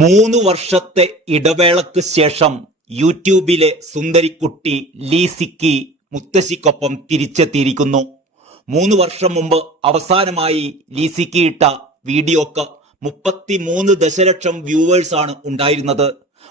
3 വർഷത്തെ ഇടവേളയ്ക്ക് ശേഷം യൂട്യൂബിലെ സുന്ദരിക്കുട്ടി ലീസിക്കി മുത്തശ്ശിക്കൊപ്പം തിരിച്ചെത്തിയിരിക്കുന്നു. 3 വർഷം മുമ്പ് അവസാനമായി ലീസിക്കി ഇട്ട വീഡിയോക്ക് 33 ദശലക്ഷം വ്യൂവേഴ്സ് ആണ് ഉണ്ടായിരുന്നത്.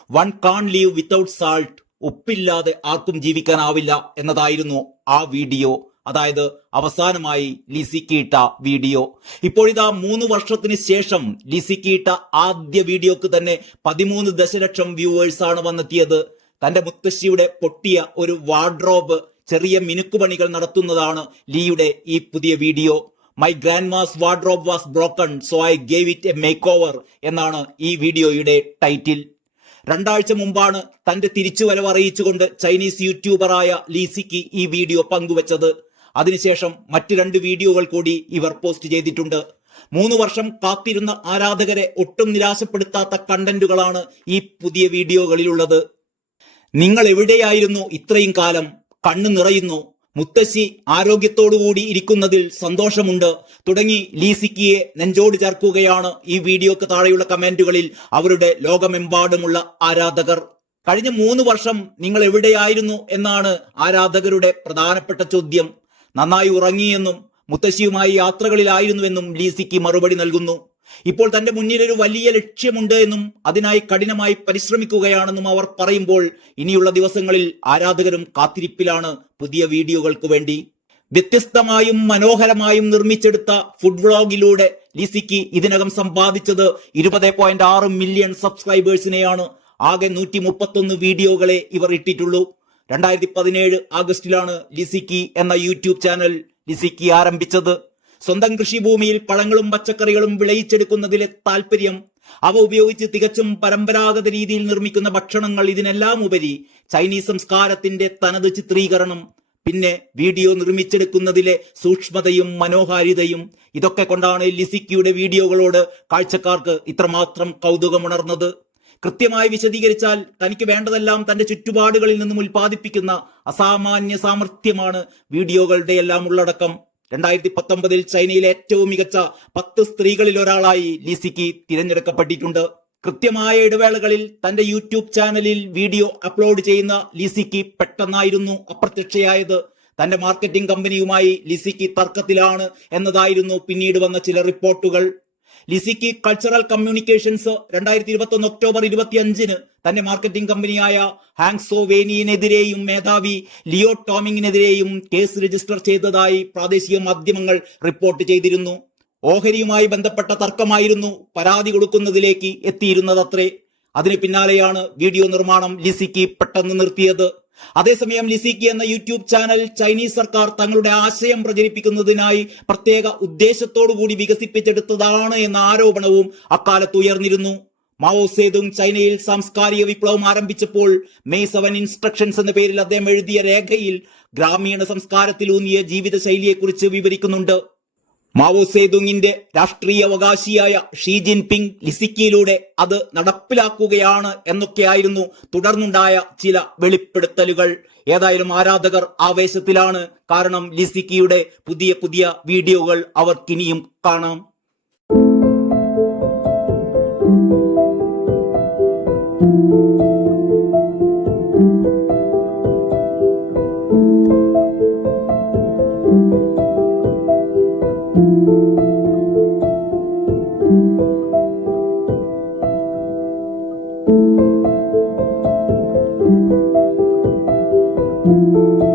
വൺ കാൺ ലീവ് വിത്തൗട്ട് സാൾട്ട്, ഉപ്പില്ലാതെ ആർക്കും ജീവിക്കാനാവില്ല എന്നതായിരുന്നു ആ വീഡിയോ. അതായത് അവസാനമായി ലിസിക്കി ഇട്ട വീഡിയോ. ഇപ്പോഴിതാ 3 വർഷത്തിന് ശേഷം ലിസിക്കി ഇട്ട ആദ്യ വീഡിയോക്ക് തന്നെ 13 ദശലക്ഷം വ്യൂവേഴ്സ് ആണ് വന്നെത്തിയത്. തന്റെ മുത്തശ്ശിയുടെ പൊട്ടിയ ഒരു വാർഡ്രോബ് ചെറിയ മിനുക്കുപണികൾ നടത്തുന്നതാണ് ലീയുടെ ഈ പുതിയ video. My grandmas wardrobe was broken so I gave it A make over എന്നാണ് ഈ വീഡിയോയുടെ ടൈറ്റിൽ. 2 ആഴ്ച മുമ്പാണ് തന്റെ തിരിച്ചുവരവ് അറിയിച്ചുകൊണ്ട് ചൈനീസ് യൂട്യൂബറായ ലീസിക്കി ഈ വീഡിയോ പങ്കുവച്ചത്. അതിനുശേഷം മറ്റ് 2 വീഡിയോകൾ കൂടി ഇവർ പോസ്റ്റ് ചെയ്തിട്ടുണ്ട്. 3 വർഷം കാത്തിരുന്ന ആരാധകരെ ഒട്ടും നിരാശപ്പെടുത്താത്ത കണ്ടന്റുകളാണ് ഈ പുതിയ വീഡിയോകളിലുള്ളത്. നിങ്ങൾ എവിടെയായിരുന്നു ഇത്രയും കാലം? കണ്ണു നിറയുന്നു. മുത്തശ്ശി ആരോഗ്യത്തോടുകൂടി ഇരിക്കുന്നതിൽ സന്തോഷമുണ്ട് തുടങ്ങി ലീസിക്കിയെ നെഞ്ചോട് ചേർക്കുകയാണ് ഈ വീഡിയോക്ക് താഴെയുള്ള കമന്റുകളിൽ അവരുടെ ലോകമെമ്പാടുമുള്ള ആരാധകർ. കഴിഞ്ഞ 3 വർഷം നിങ്ങൾ എവിടെയായിരുന്നു എന്നാണ് ആരാധകരുടെ പ്രധാനപ്പെട്ട ചോദ്യം. നന്നായി ഉറങ്ങിയെന്നും മുത്തശ്ശിയുമായി യാത്രകളിലായിരുന്നുവെന്നും ലീസിക്കി മറുപടി നൽകുന്നു. ഇപ്പോൾ തന്റെ മുന്നിലൊരു വലിയ ലക്ഷ്യമുണ്ട് എന്നും അതിനായി കഠിനമായി പരിശ്രമിക്കുകയാണെന്നും അവർ പറയുമ്പോൾ ഇനിയുള്ള ദിവസങ്ങളിൽ ആരാധകരും കാത്തിരിപ്പിലാണ് പുതിയ വീഡിയോകൾക്ക് വേണ്ടി. വ്യത്യസ്തമായും മനോഹരമായും നിർമ്മിച്ചെടുത്ത ഫുഡ് വ്ളോഗിലൂടെ ലിസിക്കി ഇതിനകം സമ്പാദിച്ചത് 20.6 മില്യൺ സബ്സ്ക്രൈബേഴ്സിനെയാണ്. ആകെ 131 വീഡിയോകളെ ഇവർ ഇട്ടിട്ടുള്ളൂ. 2017 ആഗസ്റ്റിലാണ് ലിസിക്കി എന്ന യൂട്യൂബ് ചാനൽ ലിസിക്കി ആരംഭിച്ചത്. സ്വന്തം കൃഷിഭൂമിയിൽ പഴങ്ങളും പച്ചക്കറികളും വിളയിച്ചെടുക്കുന്നതിലെ താല്പര്യം, അവ ഉപയോഗിച്ച് തികച്ചും പരമ്പരാഗത രീതിയിൽ നിർമ്മിക്കുന്ന ഭക്ഷണങ്ങൾ, ഇതിനെല്ലാം ഉപരി ചൈനീസ് സംസ്കാരത്തിന്റെ തനത് ചിത്രീകരണം, പിന്നെ വീഡിയോ നിർമ്മിച്ചെടുക്കുന്നതിലെ സൂക്ഷ്മതയും മനോഹാരിതയും, ഇതൊക്കെ കൊണ്ടാണ് ലിസിക്കിയുടെ വീഡിയോകളോട് കാഴ്ചക്കാർക്ക് ഇത്രമാത്രം കൗതുകമുണർന്നത്. കൃത്യമായി വിശദീകരിച്ചാൽ തനിക്ക് വേണ്ടതെല്ലാം തന്റെ ചുറ്റുപാടുകളിൽ നിന്നും ഉൽപ്പാദിപ്പിക്കുന്ന അസാമാന്യ സാമർഥ്യമാണ് വീഡിയോകളുടെ എല്ലാം ഉള്ളടക്കം. 2019 ചൈനയിലെ ഏറ്റവും മികച്ച 10 സ്ത്രീകളിൽ ഒരാളായി ലിസിക്കി തിരഞ്ഞെടുക്കപ്പെട്ടിട്ടുണ്ട്. കൃത്യമായ ഇടവേളകളിൽ തന്റെ യൂട്യൂബ് ചാനലിൽ വീഡിയോ അപ്ലോഡ് ചെയ്യുന്ന ലിസിക്കി പെട്ടെന്നായിരുന്നു അപ്രത്യക്ഷയായത്. തന്റെ മാർക്കറ്റിംഗ് കമ്പനിയുമായി ലിസിക്കി തർക്കത്തിലാണ് എന്നതായിരുന്നു പിന്നീട് വന്ന ചില റിപ്പോർട്ടുകൾ. ലിസിക്കി കൾച്ചറൽ കമ്മ്യൂണിക്കേഷൻസ് 2021 ഒക്ടോബർ 25 തന്റെ മാർക്കറ്റിംഗ് കമ്പനിയായ ഹാങ്സോ വേനിയിനെതിരെയും മേധാവി ലിയോ ടോമിങ്ങിനെതിരെയും കേസ് രജിസ്റ്റർ ചെയ്തതായി പ്രാദേശിക മാധ്യമങ്ങൾ റിപ്പോർട്ട് ചെയ്തിരുന്നു. ഓഹരിയുമായി ബന്ധപ്പെട്ട തർക്കമായിരുന്നു പരാതി കൊടുക്കുന്നതിലേക്ക് എത്തിയിരുന്നതത്രേ. അതിന് പിന്നാലെയാണ് വീഡിയോ നിർമ്മാണം ലിസിക്കി പെട്ടെന്ന് നിർത്തിയത്. അതേസമയം ലിസിക്കി എന്ന യൂട്യൂബ് ചാനൽ ചൈനീസ് സർക്കാർ തങ്ങളുടെ ആശയം പ്രചരിപ്പിക്കുന്നതിനായി പ്രത്യേക ഉദ്ദേശത്തോടുകൂടി വികസിപ്പിച്ചെടുത്തതാണ് എന്ന ആരോപണവും അക്കാലത്ത് ഉയർന്നിരുന്നു. മാവോ സേതുങ് ചൈനയിൽ സാംസ്കാരിക വിപ്ലവം ആരംഭിച്ചപ്പോൾ മെയ് 7 ഇൻസ്ട്രക്ഷൻസ് എന്ന പേരിൽ അദ്ദേഹം എഴുതിയ രേഖയിൽ ഗ്രാമീണ സംസ്കാരത്തിലൂന്നിയ ജീവിതശൈലിയെക്കുറിച്ച് വിവരിക്കുന്നുണ്ട്. മാവോ സേതുങ്ങിന്റെ രാഷ്ട്രീയ അവകാശിയായ ഷീ ജിൻപിങ് ലിസിക്കിയിലൂടെ അത് നടപ്പിലാക്കുകയാണ് എന്നൊക്കെയായിരുന്നു തുടർന്നുണ്ടായ ചില വെളിപ്പെടുത്തലുകൾ. ഏതായാലും ആരാധകർ ആവേശത്തിലാണ്. കാരണം ലിസിക്കിയുടെ പുതിയ വീഡിയോകൾ അവർക്കിനിയും കാണാം. Thank you.